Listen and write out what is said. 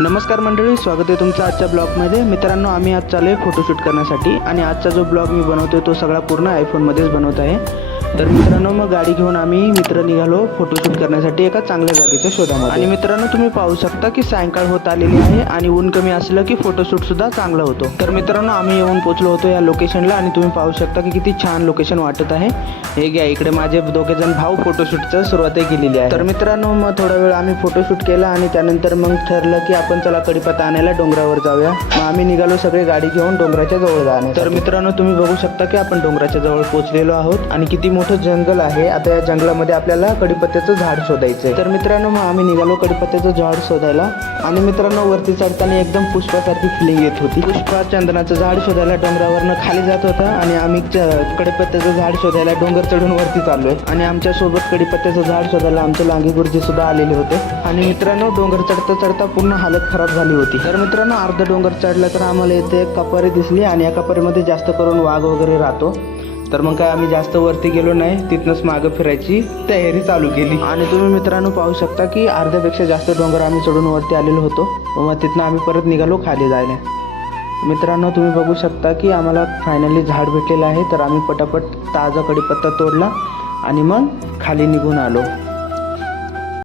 नमस्कार मंडळी, स्वागत आहे तुमचं आजच्या ब्लॉगमध्ये। मित्रांनो, आम्ही आज चालू आहे फोटोशूट करण्यासाठी आणि आजचा जो ब्लॉग मी बनवतोय तो सगळा पूर्ण आयफोनमध्येच बनवत आहे। तर मित्रांनो, मग गाडी घेऊन आम्ही मित्र निघालो फोटोशूट करण्यासाठी एका चांगल्या जागेच्या शोधामध्ये। आणि मित्रांनो, तुम्ही पाहू शकता की सायंकाळ होत आलेली आहे आणि ऊन कमी असलं की फोटोशूट सुद्धा चांगला होतो। तर मित्रांनो, आम्ही येऊन पोहोचलो होतो या लोकेशनला आणि तुम्ही पाहू शकता की किती छान लोकेशन वाटत आहे। हे घ्या, इकडे माझे दोघे जण भाऊ फोटोशूटचं सुरुवात केलेली आहे। तर मित्रांनो, मग थोडा वेळ आम्ही फोटोशूट केला आणि त्यानंतर मग ठरलं की आपण चला कढीपत्ता आणायला डोंगरावर जाऊया। मग आम्ही निघालो सगळे गाडी घेऊन डोंगराच्या जवळ जाण्यासाठी। तर मित्रांनो, तुम्ही बघू शकता की आपण डोंगराच्या जवळ पोहोचलेलो आहोत आणि किती मोठं जंगल आहे। आता या जंगलामध्ये आपल्याला कढीपत्त्याचं झाड शोधायचंय। तर मित्रांनो, मग आम्ही निघालो कढीपत्त्याचं झाड शोधायला आणि मित्रांनो, वरती चढताना एकदम पुष्पासारखी फिलिंग येत होती। पुष्पा चंदनाचं झाड शोधायला डोंगरावरनं खाली जात होता आणि आम्ही कढीपत्त्याचं झाड शोधायला डोंगर चढून वरती चाललोय आणि आमच्या सोबत कढीपत्त्याचं झाड शोधायला आमचे लांगी गुरुजी सुद्धा आलेले होते। आणि मित्रांनो, डोंगर चढता चढता पूर्ण हालत खराब झाली होती। तर मित्रांनो, अर्धा डोंगर चढला तर आम्हाला इथे एक कपारी दिसली आणि या कपारीमध्ये जास्त करून वाघ वगैरे राहतो। तर मग काय आम्ही जास्त वरती गेलो नाही, तिथनंच मागं फिरायची तयारी चालू केली। आणि तुम्ही मित्रांनो पाहू शकता की अर्ध्यापेक्षा जास्त डोंगर आम्ही चढून वरती आलेलो होतो। मग तिथनं आम्ही परत निघालो खाली जायला। मित्रांनो, तुम्ही बघू शकता की आम्हाला फायनली झाड भेटलेलं आहे। तर आम्ही पटापट ताजा कढीपत्ता तोडला आणि मग खाली निघून आलो।